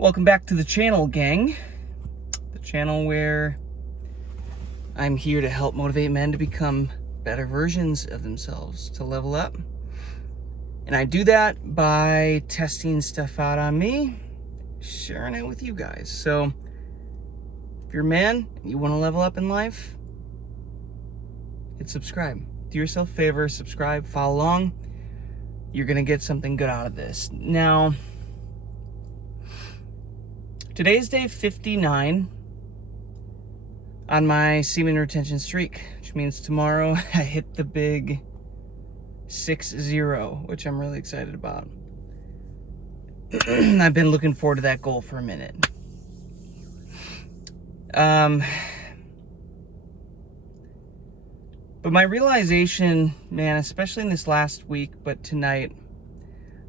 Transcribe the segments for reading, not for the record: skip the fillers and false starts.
Welcome back to the channel, gang. The channel where I'm here to help motivate men to become better versions of themselves, to level up. And I do that by testing stuff out on me, sharing it with you guys. So if you're a man and you want to level up in life, hit subscribe. Do yourself a favor, subscribe, follow along. You're going to get something good out of this. Now, today's day 59 on my semen retention streak, which means tomorrow I hit the big 6-0, which I'm really excited about. I've been looking forward to that goal for a minute. But my realization, man, especially in this last week, but tonight,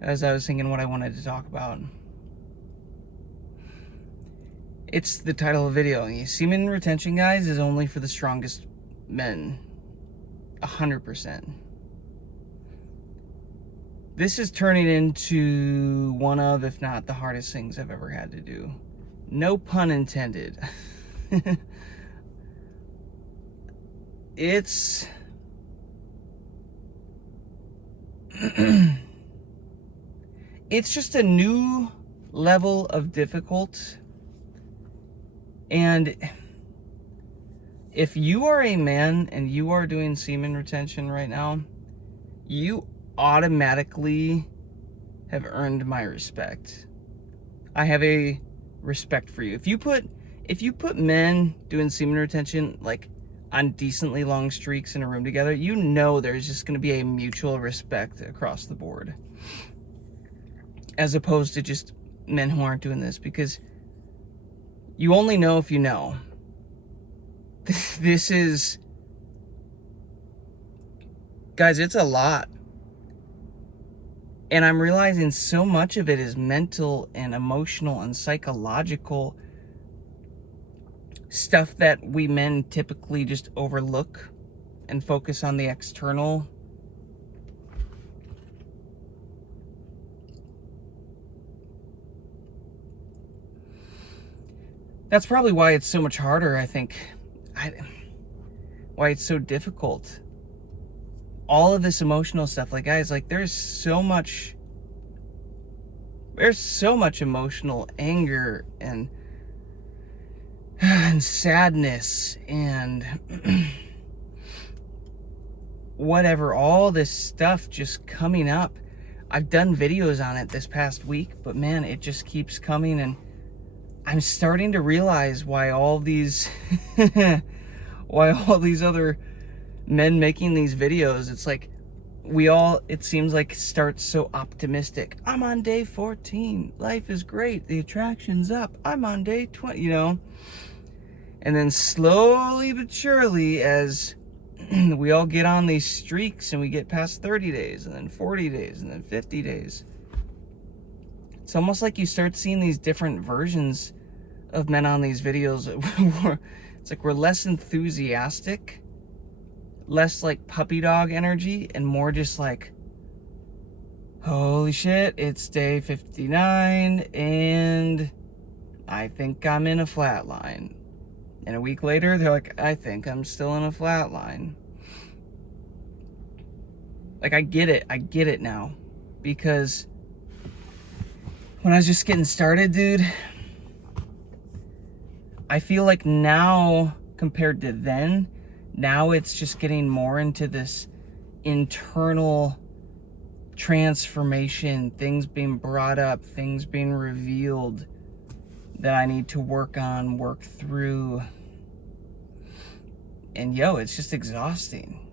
as I was thinking what I wanted to talk about, it's the title of the video. Semen retention, guys, is only for the strongest men. 100%. This is turning into one of, if not the hardest things I've ever had to do. No pun intended. It's just a new level of difficult. And if you are a man and you are doing semen retention right now, you automatically have earned my respect. I have a respect for you. If you put men doing semen retention like on decently long streaks in a room together, you know there's just going to be a mutual respect across the board, as opposed to just men who aren't doing this, because you only know if you know. This is, guys, it's a lot. And I'm realizing so much of it is mental and emotional and psychological stuff that we men typically just overlook and focus on the external. That's probably why it's so much harder, I think. Why it's so difficult. All of this emotional stuff, like, guys, like, there's so much emotional anger and sadness and whatever, all this stuff just coming up. I've done videos on it this past week, but man, it just keeps coming, and I'm starting to realize why all these other men making these videos, it's like it seems like starts so optimistic. I'm on day 14. Life is great. The attraction's up. I'm on day 20, And then slowly but surely, as we all get on these streaks and we get past 30 days and then 40 days and then 50 days, it's almost like you start seeing these different versions of men on these videos. It's like we're less enthusiastic, less like puppy dog energy, and more just like, holy shit, it's day 59 and I think I'm in a flat line. And a week later, they're like, I think I'm still in a flat line. Like, I get it now. Because when I was just getting started, dude, I feel like now, compared to then, now it's just getting more into this internal transformation, things being brought up, things being revealed that I need to work on, work through. And it's just exhausting.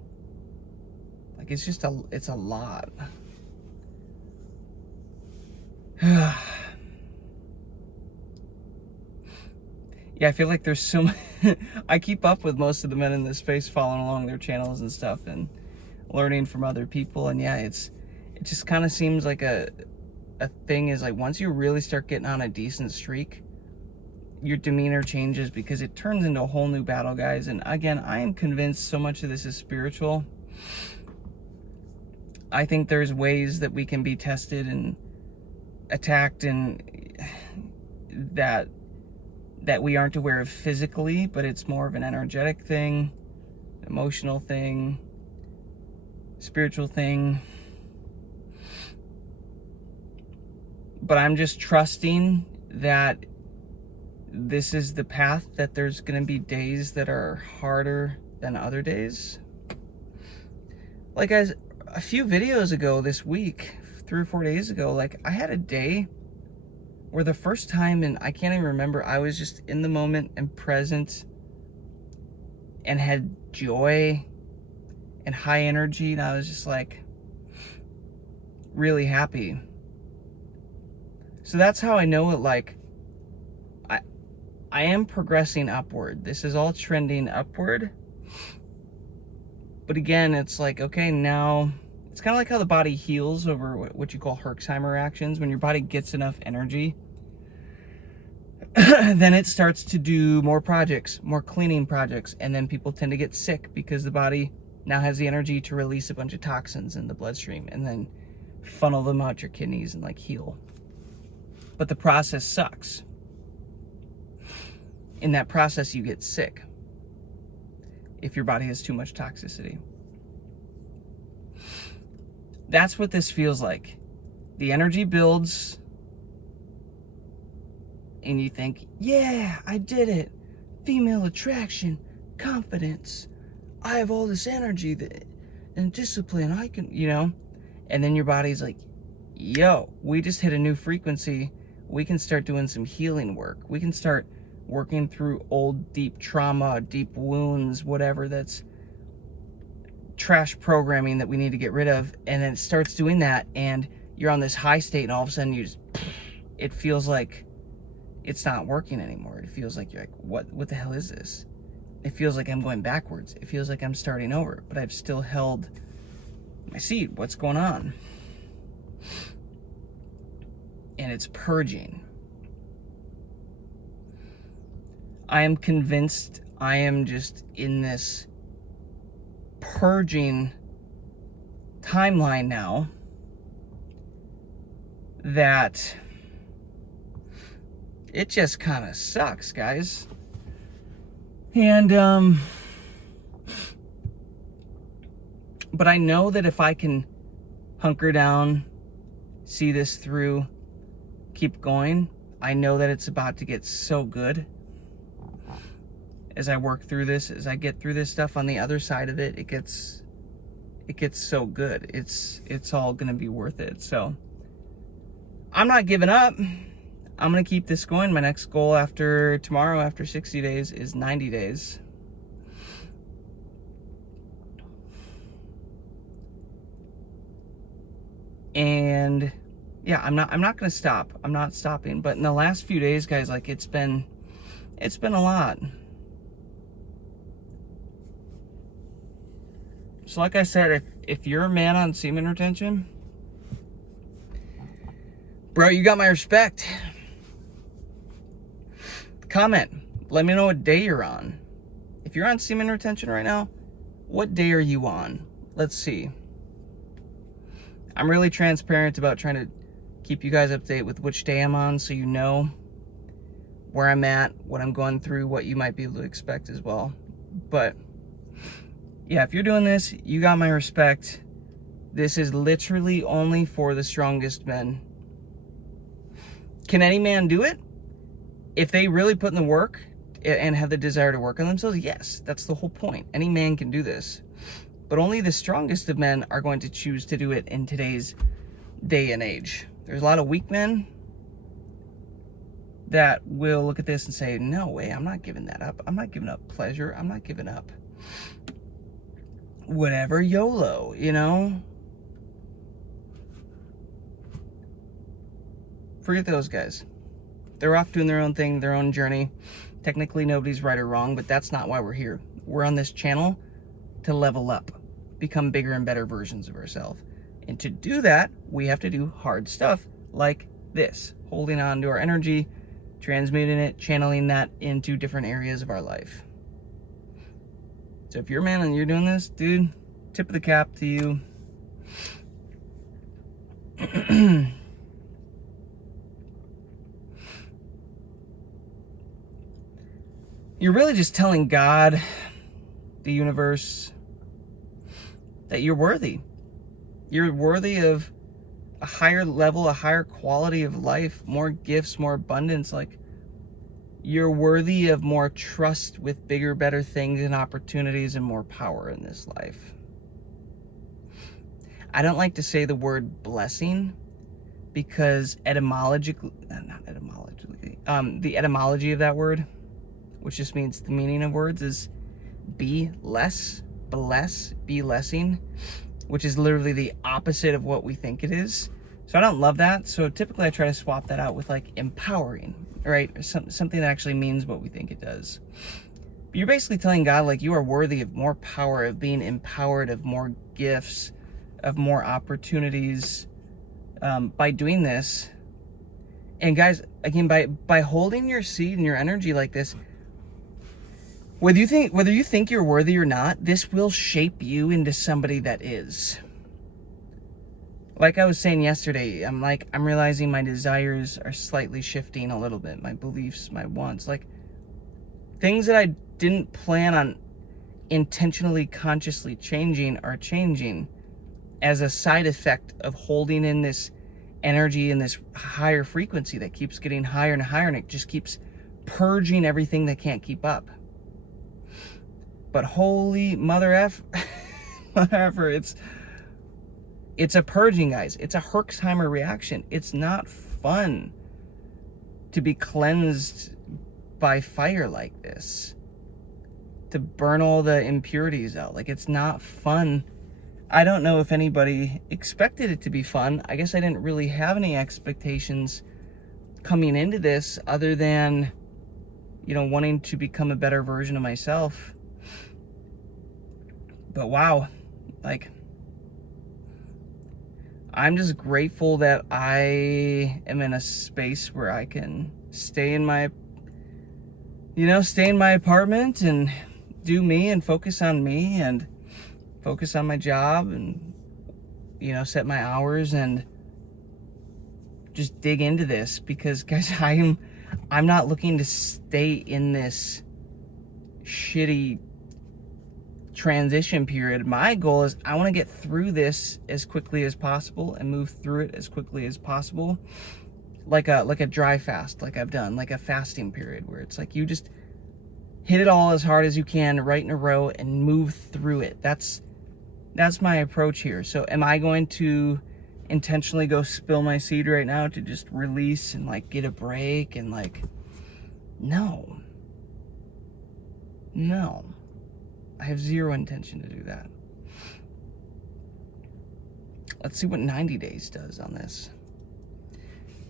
Like, it's a lot. Yeah, I feel like there's so much. I keep up with most of the men in this space, following along their channels and stuff and learning from other people. And it just kind of seems like a thing is like, once you really start getting on a decent streak, your demeanor changes, because it turns into a whole new battle, guys. And again, I am convinced so much of this is spiritual. I think there's ways that we can be tested and attacked and that we aren't aware of physically, but it's more of an energetic thing, emotional thing, spiritual thing. But I'm just trusting that this is the path, that there's going to be days that are harder than other days. Like, guys, a few videos ago this week, 3 or 4 days ago, like, I had a day where the first time, and I can't even remember, I was just in the moment and present and had joy and high energy, and I was just like really happy. So that's how I know it. Like, I am progressing upward. This is all trending upward. But again, it's like, okay, now it's kind of like how the body heals over what you call Herxheimer reactions. When your body gets enough energy, then it starts to do more projects, more cleaning projects, and then people tend to get sick because the body now has the energy to release a bunch of toxins in the bloodstream and then funnel them out your kidneys and like heal. But the process sucks. In that process, you get sick if your body has too much toxicity. That's what this feels like. The energy builds, and you think, yeah, I did it. Female attraction, confidence. I have all this energy and discipline. I can, and then your body's like, yo, we just hit a new frequency. We can start doing some healing work. We can start working through old deep trauma, deep wounds, whatever that's trash programming that we need to get rid of. And then it starts doing that, and you're on this high state, and all of a sudden it feels like it's not working anymore. It feels like you're like, what the hell is this? It feels like I'm going backwards. It feels like I'm starting over, but I've still held my seat. What's going on? And it's purging. I am convinced I am just in this purging timeline now that it just kind of sucks, guys. And but I know that if I can hunker down, see this through, keep going, I know that it's about to get so good. As I work through this, as I get through this stuff on the other side of it, it gets so good. It's all gonna be worth it. So I'm not giving up. I'm gonna keep this going. My next goal after tomorrow, after 60 days, is 90 days. And yeah, I'm not gonna stop. I'm not stopping. But in the last few days, guys, like it's been a lot. So like I said, if you're a man on semen retention, bro, you got my respect. Comment. Let me know what day you're on. If you're on semen retention right now, what day are you on? Let's see. I'm really transparent about trying to keep you guys up to date with which day I'm on, so you know where I'm at, what I'm going through, what you might be able to expect as well. But yeah, if you're doing this, you got my respect. This is literally only for the strongest men. Can any man do it? If they really put in the work and have the desire to work on themselves, yes, that's the whole point. Any man can do this. But only the strongest of men are going to choose to do it in today's day and age. There's a lot of weak men that will look at this and say, no way, I'm not giving that up. I'm not giving up pleasure. I'm not giving up whatever, YOLO, Forget those guys. They're off doing their own thing, their own journey. Technically, nobody's right or wrong, but that's not why we're here. We're on this channel to level up, become bigger and better versions of ourselves. And to do that, we have to do hard stuff like this, holding on to our energy, transmuting it, channeling that into different areas of our life. So if you're a man and you're doing this, dude, tip of the cap to you. you're really just telling God, the universe, that you're worthy. You're worthy of a higher level, a higher quality of life, more gifts, more abundance. Like, you're worthy of more trust with bigger, better things and opportunities and more power in this life. I don't like to say the word blessing because the etymology of that word, which just means the meaning of words, is be less, bless, be lessing, which is literally the opposite of what we think it is. So I don't love that. So typically I try to swap that out with like empowering, right? Or something that actually means what we think it does. But you're basically telling God, like, you are worthy of more power, of being empowered, of more gifts, of more opportunities by doing this. And guys, again, by holding your seed and your energy like this, whether you think you're worthy or not, this will shape you into somebody that is. Like I was saying yesterday, I'm realizing my desires are slightly shifting a little bit. My beliefs, my wants, like things that I didn't plan on intentionally, consciously changing are changing as a side effect of holding in this energy and this higher frequency that keeps getting higher and higher, and it just keeps purging everything that can't keep up. But holy mother effer, it's a purging, guys. It's a Herxheimer reaction. It's not fun to be cleansed by fire like this, to burn all the impurities out. Like, it's not fun. I don't know if anybody expected it to be fun. I guess I didn't really have any expectations coming into this other than, wanting to become a better version of myself. But wow, like, I'm just grateful that I am in a space where I can stay in my apartment and do me and focus on me and focus on my job and, set my hours and just dig into this. Because, guys, I'm not looking to stay in this shitty transition period. My goal is I want to get through this as quickly as possible and move through it as quickly as possible, like a dry fast, like I've done, like a fasting period where it's like you just hit it all as hard as you can right in a row and move through it. That's my approach here. So am I going to intentionally go spill my seed right now to just release and like get a break and like, no, I have zero intention to do that. Let's see what 90 days does on this.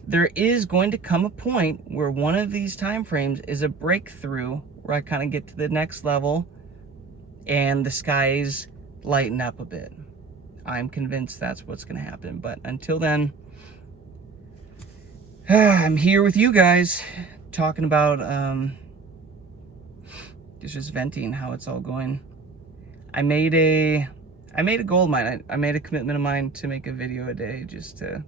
There is going to come a point where one of these time frames is a breakthrough where I kind of get to the next level and the skies lighten up a bit. I'm convinced that's what's going to happen. But until then, I'm here with you guys talking about just venting how it's all going. I made a goal of mine. I made a commitment of mine to make a video a day just to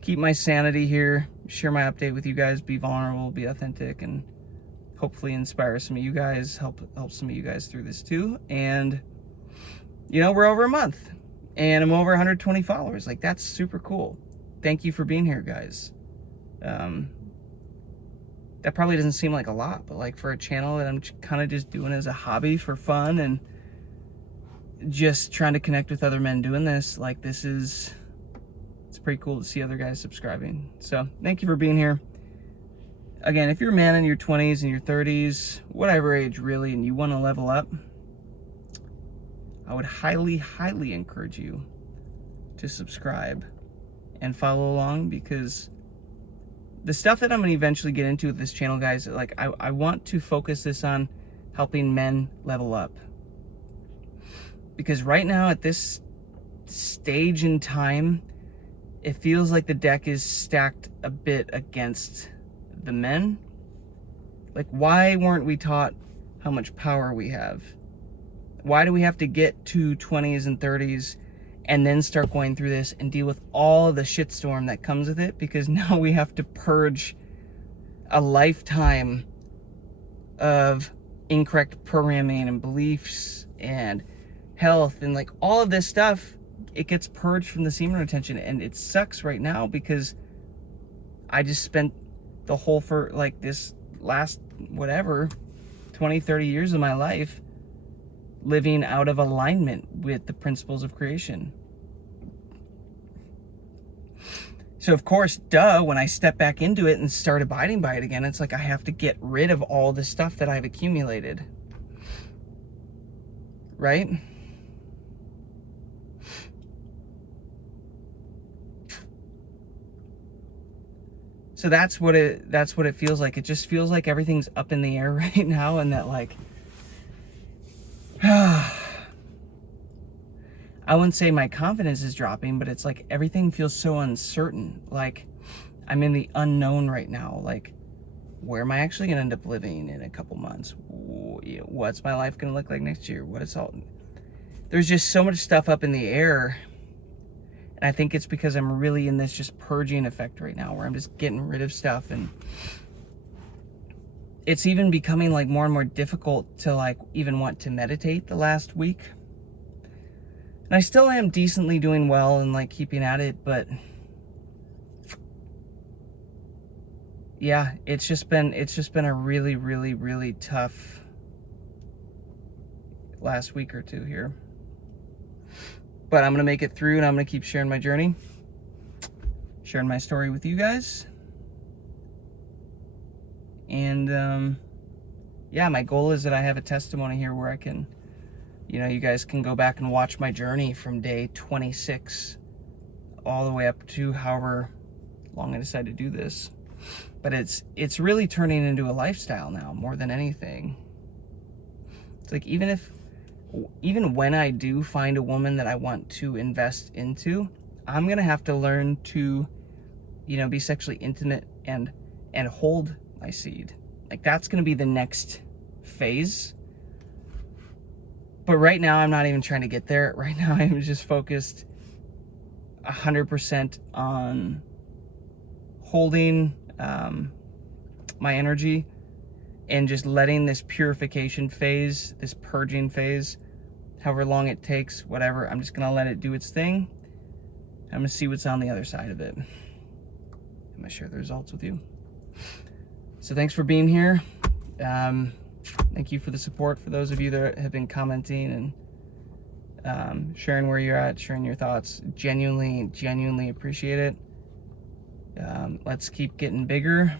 keep my sanity here, share my update with you guys, be vulnerable, be authentic, and hopefully inspire some of you guys, help some of you guys through this too. And we're over a month and I'm over 120 followers. Like, that's super cool. Thank you for being here, guys. That probably doesn't seem like a lot, but like for a channel that I'm kind of just doing as a hobby for fun and just trying to connect with other men doing this, like it's pretty cool to see other guys subscribing. So thank you for being here. Again, if you're a man in your 20s and your 30s, whatever age really, and you want to level up, I would highly, highly encourage you to subscribe and follow along, because the stuff that I'm going to eventually get into with this channel, guys, like I want to focus this on helping men level up. Because right now at this stage in time, it feels like the deck is stacked a bit against the men. Like, why weren't we taught how much power we have? Why do we have to get to 20s and 30s and then start going through this and deal with all of the shitstorm that comes with it? Because now we have to purge a lifetime of incorrect programming and beliefs and health and like all of this stuff, it gets purged from the semen retention. And it sucks right now because I just spent the whole, for like this last whatever 20-30 years of my life living out of alignment with the principles of creation. So of course, duh, when I step back into it and start abiding by it again, it's like I have to get rid of all the stuff that I've accumulated. Right? So that's what it feels like. It just feels like everything's up in the air right now, and that like I wouldn't say my confidence is dropping, but it's like everything feels so uncertain. Like I'm in the unknown right now. Like, where am I actually going to end up living in a couple months? What's my life going to look like next year? What is all? There's just so much stuff up in the air. And I think it's because I'm really in this just purging effect right now, where I'm just getting rid of stuff. And it's even becoming like more and more difficult to like even want to meditate the last week. And I still am decently doing well and like keeping at it, but yeah, it's just been a really, really, really tough last week or two here. But I'm going to make it through, and I'm going to keep sharing my journey, sharing my story with you guys. And yeah, my goal is that I have a testimony here where I can, you guys can go back and watch my journey from day 26 all the way up to however long I decide to do this. But it's really turning into a lifestyle now more than anything. It's like even when I do find a woman that I want to invest into, I'm going to have to learn to, be sexually intimate and hold my seed. Like that's going to be the next phase. But right now I'm not even trying to get there. Right now I'm just focused 100% on holding my energy and just letting this purification phase, this purging phase, however long it takes, whatever, I'm just going to let it do its thing. I'm going to see what's on the other side of it. I'm going to share the results with you. So thanks for being here. Thank you for the support, for those of you that have been commenting and sharing where you're at, sharing your thoughts. Genuinely appreciate it. Let's keep getting bigger,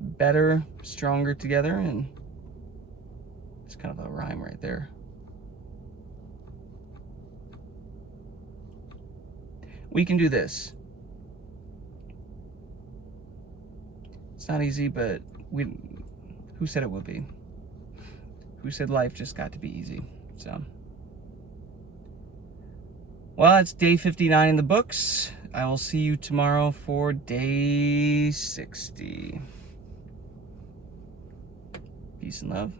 better, stronger together. And it's kind of a rhyme right there. We can do this. It's not easy, but who said it would be? Who said life just got to be easy? So, well, it's day 59 in the books. I will see you tomorrow for day 60. Peace and love.